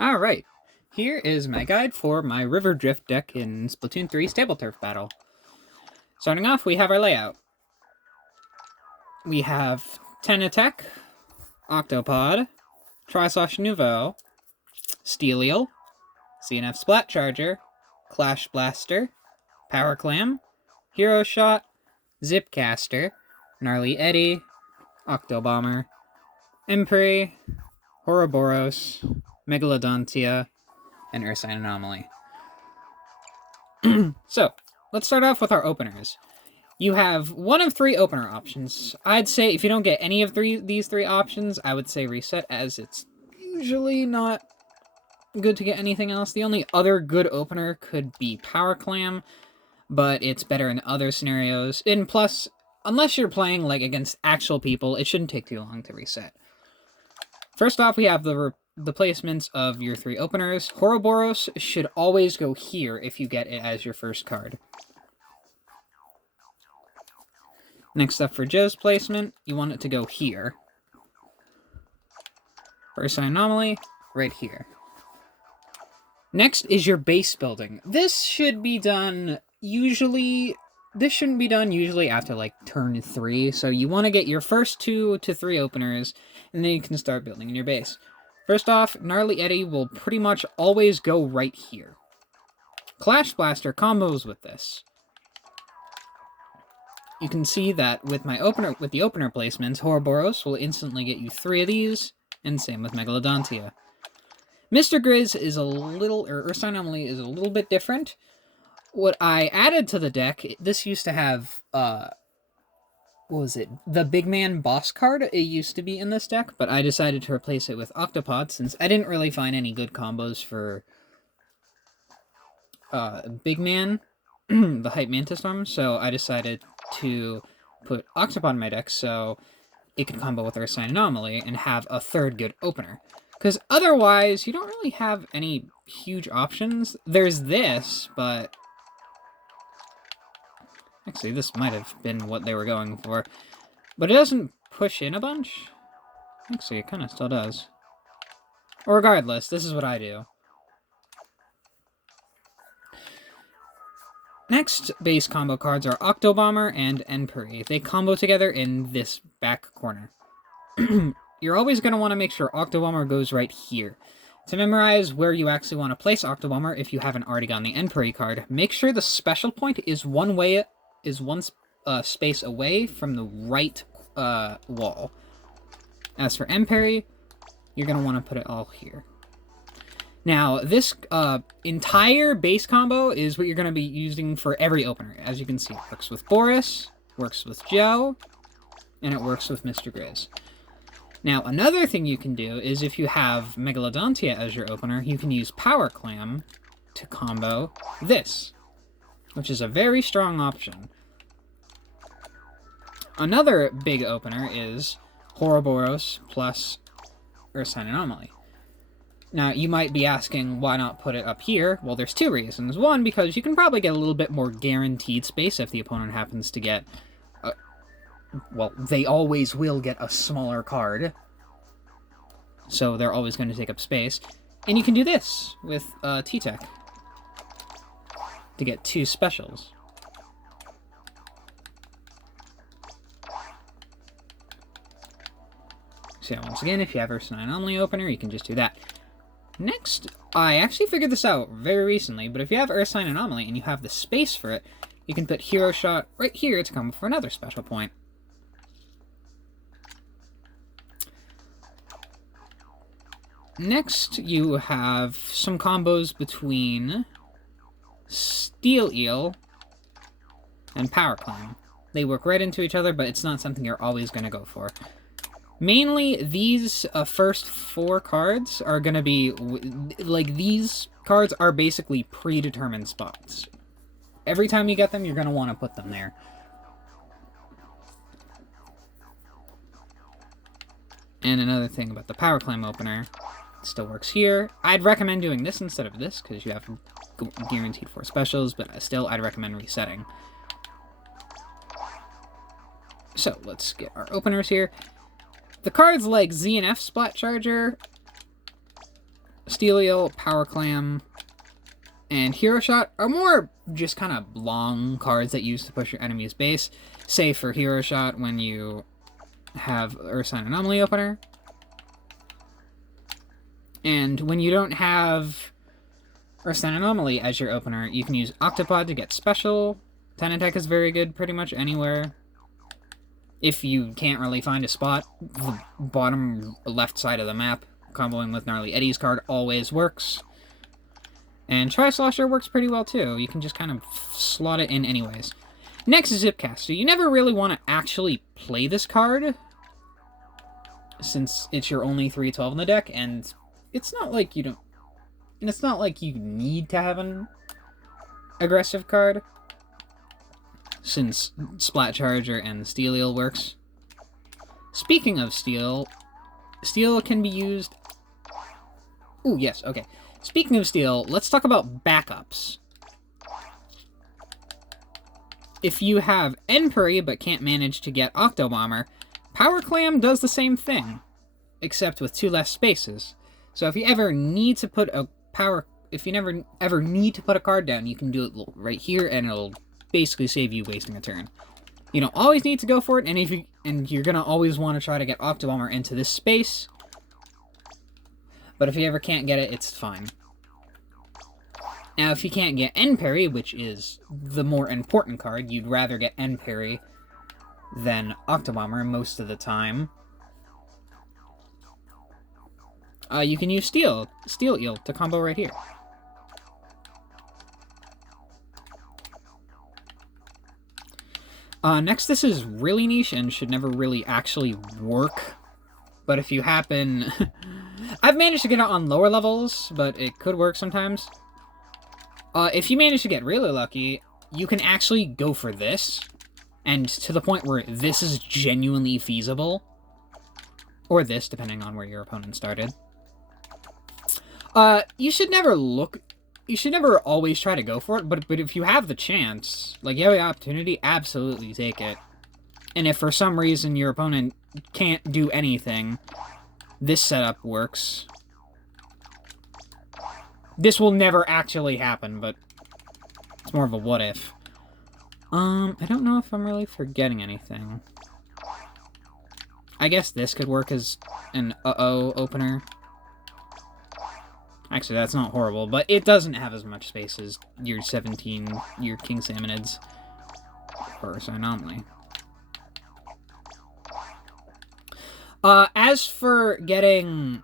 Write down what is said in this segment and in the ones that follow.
Alright, here is my guide for my River Drift deck in Splatoon 3 Stable Turf Battle. Starting off, we have our layout. We have Tenatech, Octopod, Trisosh Nouveau, Steeliel, CNF Splat Charger, Clash Blaster, Power Clam, Hero Shot, Zipcaster, Gnarly Eddy, Octobomber, Emperor, Ouroboros, Megalodontia, and Ursine Anomaly. So, let's start off with our openers. You have one of three opener options. I'd say if you don't get any of these three options, I would say reset, as it's usually not good to get anything else. The only other good opener could be Power Clam, but it's better in other scenarios. And plus, unless you're playing like against actual people, it shouldn't take too long to reset. First off, we have the placements of your three openers. Ouroboros should always go here if you get it as your first card. Next up for Joe's placement, you want it to go here. Ursine Anomaly, right here. Next is your base building. This should be done usually... This shouldn't be done usually after like turn 3, so you want to get your first 2 to 3 openers, and then you can start building your base. First off, Gnarly Eddy will pretty much always go right here. Clash Blaster combos with this. You can see that with the opener placements, Ouroboros will instantly get you 3 of these, and same with Megalodontia. Mr. Grizz is a little, or Ursine Anomaly is a little bit different. What I added to the deck, this used to have, what was it? The Big Man boss card. It used to be in this deck, but I decided to replace it with Octopod since I didn't really find any good combos for Big Man, the Hype Mantis Storm, so I decided to put Octopod in my deck so it could combo with Ursine Anomaly and have a third good opener. Because otherwise, you don't really have any huge options. There's this, but... Actually, this might have been what they were going for. But it doesn't push in a bunch. Actually, it kind of still does. Regardless, this is what I do. Next base combo cards are Octobomber and Enpuri. They combo together in this back corner. You're always going to want to make sure Octobomber goes right here. To memorize where you actually want to place Octobomber, if you haven't already gotten the Enpuri card, make sure the special point is one space away from the right wall. As for Enpuri, you're going to want to put it all here. Now, this entire base combo is what you're going to be using for every opener. As you can see, it works with Boris, works with Joe, and it works with Mr. Grizz. Now, another thing you can do is if you have Megalodontia as your opener, you can use Power Clam to combo this, which is a very strong option. Another big opener is Ouroboros plus Ursine Anomaly. Now, you might be asking, why not put it up here? Well, there's two reasons. One, because you can probably get a little bit more guaranteed space if the opponent happens to get... well, they always will get a smaller card. So they're always going to take up space. And you can do this with T-Tech to get 2 specials. So once again, if you have Ursine Anomaly opener, you can just do that. Next, I actually figured this out very recently, but if you have Ursine Anomaly and you have the space for it, you can put Hero Shot right here to come for another special point. Next, you have some combos between Steeliel and Power Clam. They work right into each other, but it's not something you're always going to go for. Mainly, these first 4 cards are going to be... like, these cards are basically predetermined spots. Every time you get them, you're going to want to put them there. And another thing about the Power Clam opener, it still works here. I'd recommend doing this instead of this, because you have guaranteed 4 specials, but still, I'd recommend resetting. So, let's get our openers here. The cards like ZNF Splat Charger, Steel Eel, Power Clam, and Hero Shot are more just kind of long cards that you use to push your enemy's base. Say for Hero Shot when you have Ursine Anomaly opener. And when you don't have Ursine Anomaly as your opener, you can use Octopod to get special. Tenatech is very good pretty much anywhere. If you can't really find a spot, the bottom left side of the map, comboing with Gnarly Eddie's card always works. And Tri-Slosher works pretty well too. You can just kind of slot it in anyways. Next is Zipcaster. You never really want to actually play this card, since it's your only 3/12 in the deck, and it's not like you don't... And it's not like you need to have an aggressive card, since Splat Charger and Steel Eel works. Speaking of Steel, Steel can be used... Ooh, yes, okay. Speaking of Steel, let's talk about backups. If you have Enpuri but can't manage to get Octobomber, Power Clam does the same thing, except with 2 less spaces. So if you ever need to put a if you never ever need to put a card down, you can do it right here, and it'll basically save you wasting a turn. You don't always need to go for it, and you're gonna always want to try to get Octobomber into this space. But if you ever can't get it, it's fine. Now, if you can't get Enpuri, which is the more important card, you'd rather get Enpuri than Octobomber most of the time. You can use Steel Eel to combo right here. Next, this is really niche and should never really actually work. But if you happen... I've managed to get it on lower levels, but it could work sometimes. If you manage to get really lucky, you can actually go for this, and to the point where this is genuinely feasible. Or this, depending on where your opponent started. You should never always try to go for it, but if you have the chance, like you have the opportunity, absolutely take it. And if for some reason your opponent can't do anything, this setup works. This will never actually happen, but it's more of a what if. I don't know if I'm really forgetting anything. I guess this could work as an uh-oh opener. Actually, that's not horrible, but it doesn't have as much space as your 17, your King Salmonids, or Anomaly. As for getting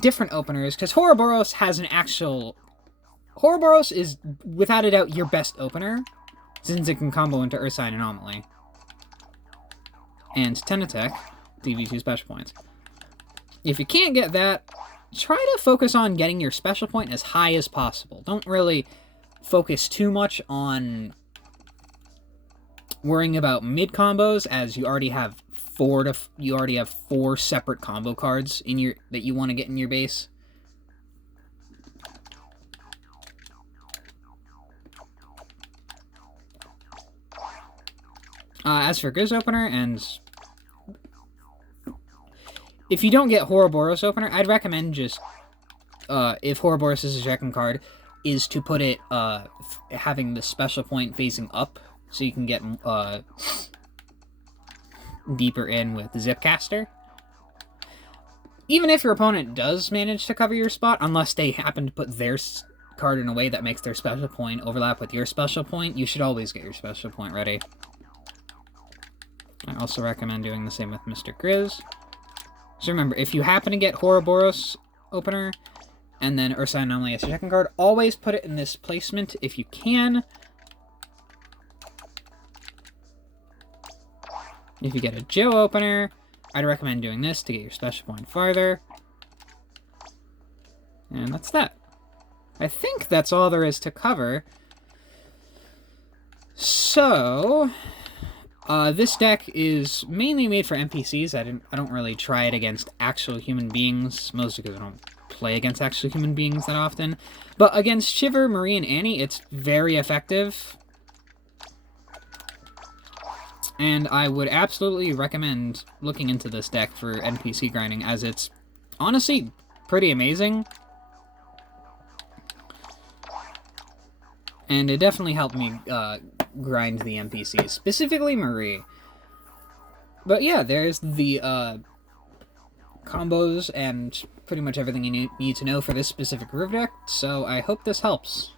different openers, because Ouroboros has an actual... Ouroboros is, without a doubt, your best opener, since it can combo into Ursine Anomaly. And Tenatech, DV2 special points. If you can't get that, try to focus on getting your special point as high as possible. Don't really focus too much on worrying about mid combos, as you already have four separate combo cards in your that you want to get in your base. As for Grizz opener, and if you don't get Ouroboros opener, I'd recommend just if Ouroboros is a second card, is to put it having the special point facing up, so you can get deeper in with the Zipcaster. Even if your opponent does manage to cover your spot, unless they happen to put their card in a way that makes their special point overlap with your special point, you should always get your special point ready. I also recommend doing the same with Mr. Grizz. So remember, if you happen to get Ouroboros opener, and then Ursine Anomaly as your second card, always put it in this placement if you can. If you get a Joe opener, I'd recommend doing this to get your special point farther. And that's that. I think that's all there is to cover. So, this deck is mainly made for NPCs. I don't really try it against actual human beings, mostly because I don't play against actual human beings that often. But against Shiver, Marie, and Annie, it's very effective. And I would absolutely recommend looking into this deck for NPC grinding, as it's honestly pretty amazing. And it definitely helped me grind the NPCs, specifically Marie. But yeah, there's the combos and pretty much everything you need to know for this specific river deck, so I hope this helps.